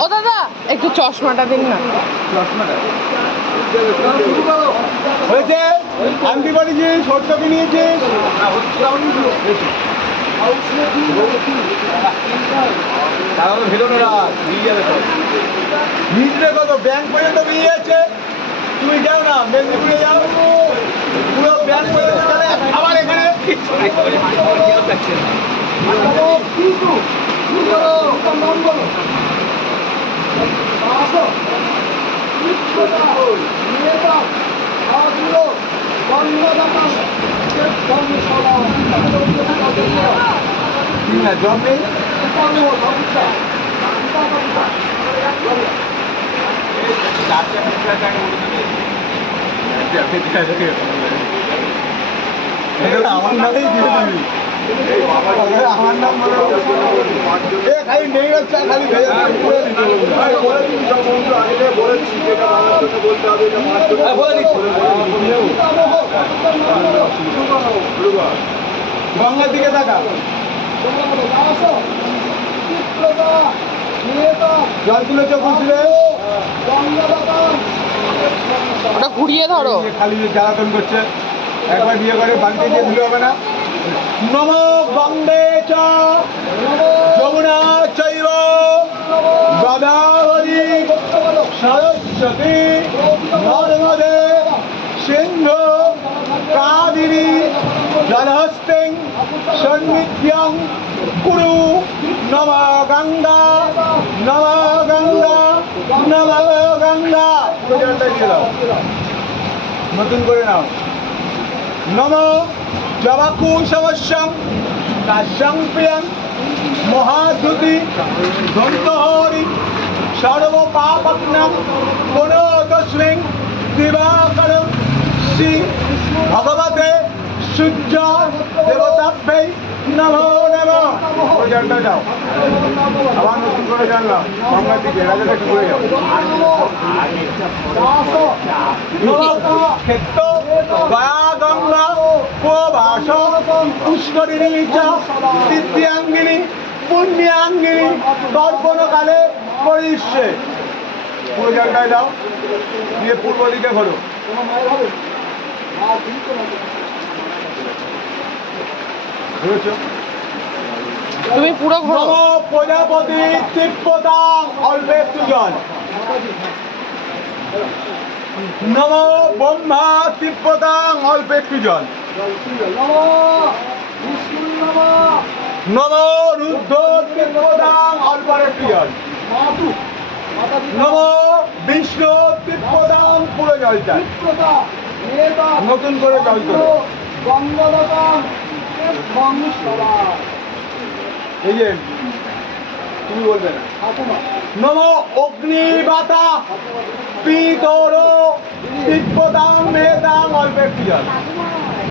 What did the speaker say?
ও- দাদা একটু চশমাটা দিন না। হয়েছে? পারিছি সরষে নিয়েছি। ব্যাংক পর্যন্ত যাচ্ছে। তুমি যাও না মেদিনীপুরে যাও। ব্যাংক এখানে ঠিক না জব নেই আমার নামেই দিয়ে দিবি আমার নাম বলে খালি নেই খালি ভেজা গঙ্গার দিকে তাকা তুলেছ বলছিলে ওটা ঘুরিয়ে ধরো। খালি জ্বালাতন করছে একবার বিয়ে করে বাড়িতে গিয়ে দিলে হবে না নম বন্দে চ যমুনা সরস্বতী নর্মদে সিন্ধু কাবেরী জলহস্তিং সন্নিধ্যং কুরু নম গঙ্গা নম গঙ্গা নম গঙ্গা নতুন করে নাও। নম জবাকু সমস্যাং কাশ্যং প্রিয়ং মহাদ্যুতি দন্তহরি সর্বপাপগ্নং পুনঃতস্মিং দিবাকরং শ্রী ভগবতে সূর্য দেবতাভ্যৈ নমো নমঃ প্রচারটা যাও আবার নতুন করে জানলাম গঙ্গার দিকে রাজাটা একটু ঘুরে যাও। ক্ষেত্র গয়া গঙ্গা প্রবাস পুষ্করিণী চ তৃতীয়াঙ্গিনী পুণ্যাঙ্গিনী তর্পণকালে পরিষ্যে পুরো জায়গায় যাও দিয়ে পূর্ব দিকে ঘোরো। তুমি পুরো ঘোরো। প্রজাপতি তিব্বতা অল্প জল। নম ব্রহ্মা তিব্বতা অল্প একটু জল। নম রুদ্র তিব্বতা অল্প একটু জল নম বিষ্ণু তিব্বতা পুরো জল চাই নতুন করে জল তোলো। এই যে, তুমি বলবে নম অগ্নিবাতা পিতর তিব্বতাং মেদাং অল্প একটু জল